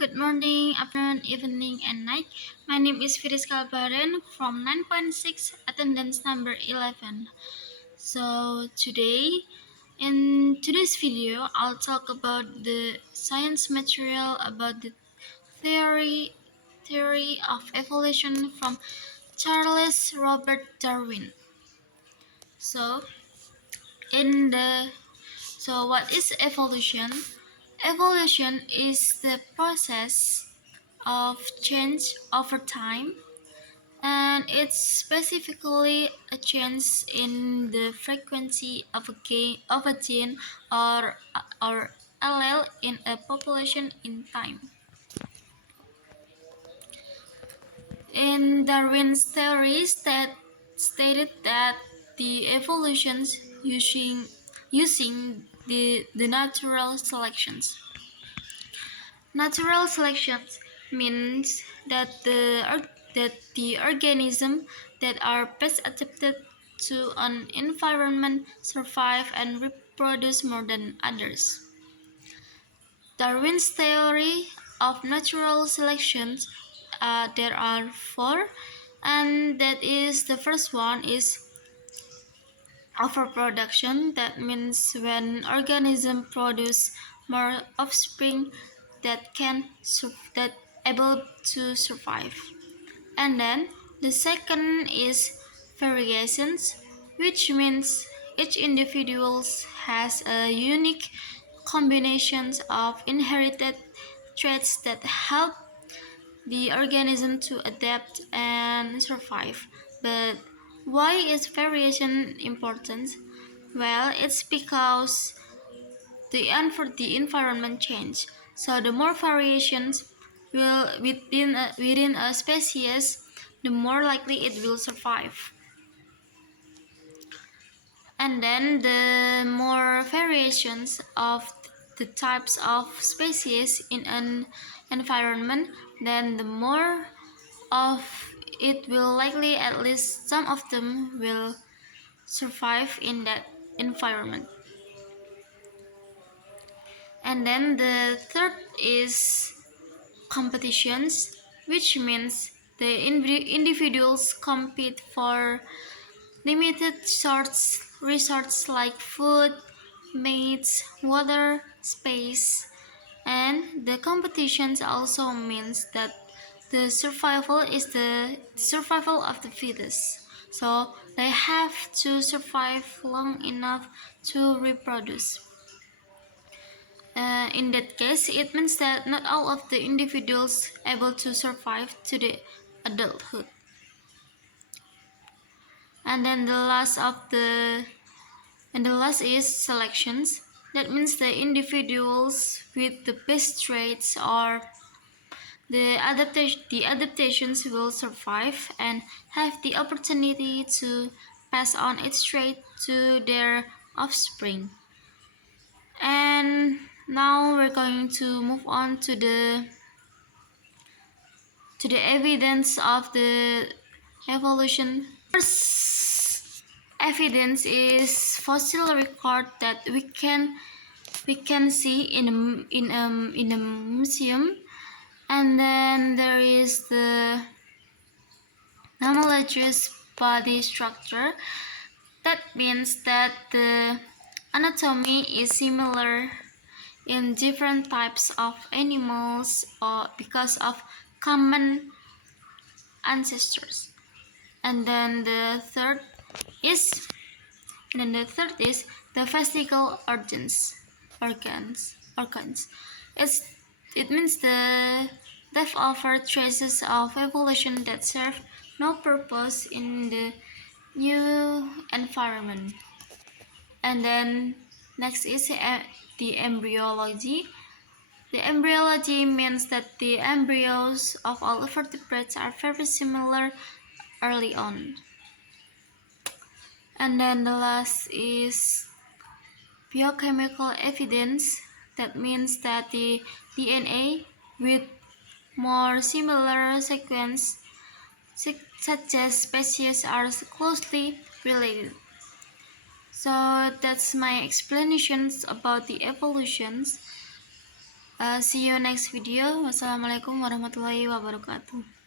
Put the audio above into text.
good morning, afternoon, evening, and night. My name is Firrizqa A.B from 9.6 attendance number 11. So in today's video, I'll talk about the science material about the theory of evolution from Charles Robert Darwin. So in the what is evolution? Evolution is the process of change over time, and it's specifically a change in the frequency of a gene or allele in a population in time. In Darwin's theory stated that the evolutions using the natural selections. Natural selection means that the organisms that are best adapted to an environment survive and reproduce more than others. Darwin's theory of natural selection, there are four, and that is the first one is overproduction. That means when organisms produce more offspring that able to survive. And then the second is variations, which means each individual has a unique combinations of inherited traits that help the organism to adapt and survive. But why is variation important? Well, it's because the environment change. So the more variations will within a species, the more likely it will survive. And then the more variations of the types of species in an environment, then the more of it will likely at least some of them will survive in that environment. And then the third is competitions, which means the individuals compete for limited resources like food, mates, water, space, and the competitions also means that the survival of the fittest. So they have to survive long enough to reproduce. In that case, it means that not all of the individuals able to survive to the adulthood. And then the last is selections. That means the individuals with the best traits or the adaptations will survive and have the opportunity to pass on its trait to their offspring. And now we're going to move on to the evidence of the evolution. First evidence is fossil record that we can see in a museum, and then there is the homologous body structure. That means that the anatomy is similar in different types of animals or because of common ancestors. And then the third is the vestigial organs. It means the leftover traces of evolution that serve no purpose in the new environment. And then next is the embryology. The embryology means that the embryos of all vertebrates are very similar early on. And then the last is biochemical evidence. That means that the DNA with more similar sequence such as species are closely related. So that's my explanations about the evolutions. See you next video. Wassalamualaikum warahmatullahi wabarakatuh.